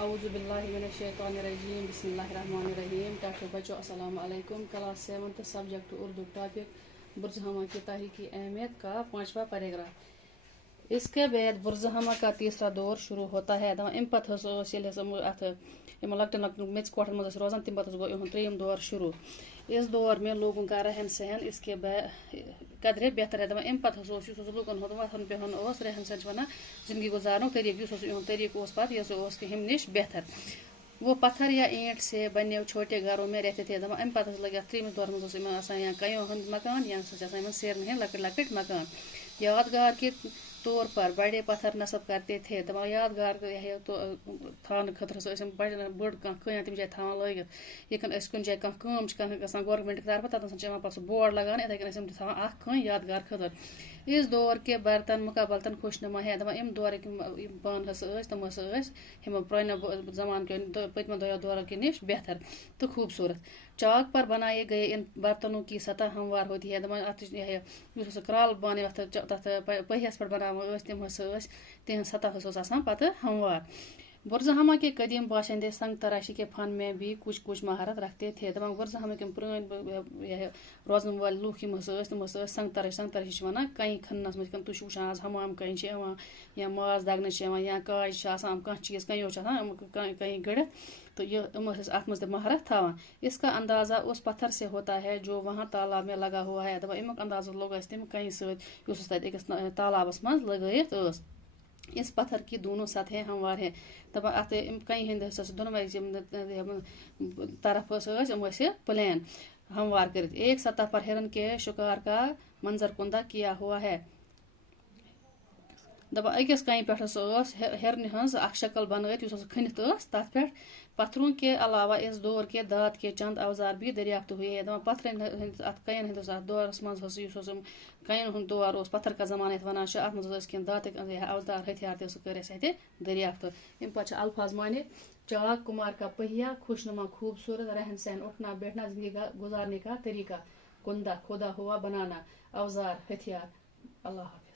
اعوذ باللہ من الشیطان الرجیم بسم اللہ الرحمن الرحیم. ڈاکٹر بچو السلام علیکم. Class 7 subject Urdu. ٹاپک برزہما کی تحریکی اہمیت کا 5واں پیراگراف. اس کے بعد برزہما کا تیسرا دور شروع ہوتا ہے. ام پتہ ات لکٹن لکٹن میچ کوٹن مز روزان تم پتہ گو تریم دور شروع. اس دور میں لوگوں کا رہن سہن اس کے قدرے بہتر ہے. ام پتہ لوکن ہند وتھن بہن رہن سہن ونان زندگی گزارن طریقہ طریقہ پتہ یہ ہم نش بہتر. وہ پتھر یا اینٹ سے بنے چھوٹے گھروں میں رہتے تھے. ام پتہ لگا تریم دور مز یا کئیوں ہند مکان یا سیرن ہند لکٹ لکٹ مکان. یادگار کے طور پر بڑے پتھر نصب کرتے تھے. یادگار تھانے خطر بڑ کھانا تم جائیں تھان لگت یہ کن جائیں کم گا گورمنٹ طرف تتھ پہ سہ بورڈ لگان اتھے کن تھان کھان یادگار خطر. اس دور کے برتن مقابلتاً خوشنما ہے. ام دورک بانہ تم ہم پرانہ زمان کے پتمہ دور کے نش بہتر تو خوبصورت. چاک پر بنائے گئے ان برتنوں کی سطح ہموار ہوتی ہے. ات کرال بانہ تر پہیس پہ بنانا تم تہذ سطح پتہ ہموار. برزہما کے قدیم باشندے سنگ تراشی کے فن میں بھی کچھ مہارت رکھتے تھے. برزہما کے پران روزن والے لوک تم سنگ تراشی ونان کئی کھنس مز تھی وچان آز حمام کن یا ماز دگنے یا کاج کھانا چیز کنو کہیں گڑت تو یہ ات مز مہارت تھوان. اس کا اندازہ اس پتھر سے ہوتا ہے جو وہاں تالاب میں لگا ہوا ہے. امیک اندازہ لوگ تم کہیں ست اکس تالابس مز لگت. اس پتھر کی دونوں سطحیں ہموار ہیں. ات کئی ہند دونوے طرف پلین ہموار کرت. ایک سطح پر ہرن کے شکار کا منظر کندہ کیا ہوا ہے. اکس کن پہ ہرن ہز اخ شکل بنائت کھنت تر پہ. پتھروں کے علاوہ اس دور کے دھات کے چند اوزار بھی دریافت ہوئے ہیں. پتھر ات کین ہندس دورس مز کین ہند دور پتھر کا زمانہ ونان ات مز کھین دھات اوزار ہتھیار کر دریافت. ام پہ الفاظ معنی چاک کمار کا پہیا خوشنما خوبصورت رہن سہن اٹھنا بیٹھنا زندگی گزارنے کا طریقہ. کندہ کھودا ہوا بنانا اوزار ہتھیار. اللہ حافظ.